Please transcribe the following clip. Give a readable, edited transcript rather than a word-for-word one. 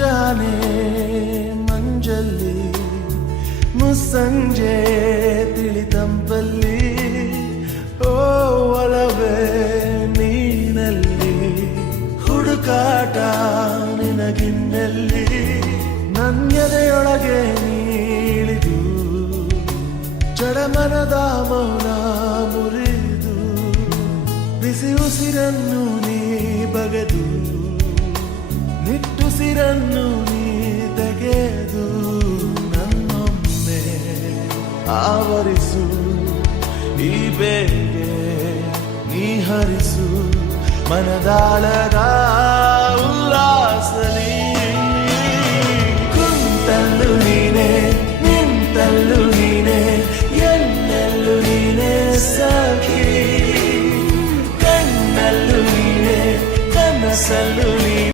ಮುಂಜಾನೆ ಮಂಜಲ್ಲಿ ಮುಸ್ಸಂಜೆ ತಿಳಿತಂಪಲ್ಲಿ ಓ ಒಲವೇ ನೀನಲ್ಲಿ ಹುಡುಕಾಟ ನಿನಗಿನ್ನಲ್ಲಿ ನನ್ಯದೆಯೊಳಗೆ ನೀಳಿದು ಜಡಮನದ ಮೌನ ಮುರಿದು ಬಿಸಿ ಉಸಿರನ್ನು ನೀ ಬಗೆದು ನಿಟ್ಟುಸಿರನ್ನು ನೀ ತೆಗೆದು ನನ್ನೊಮ್ಮೆ ಆವರಿಸು ಈ ಬೇಗೆ ನೀ ಹರಿಸು ಮನದಾಳದ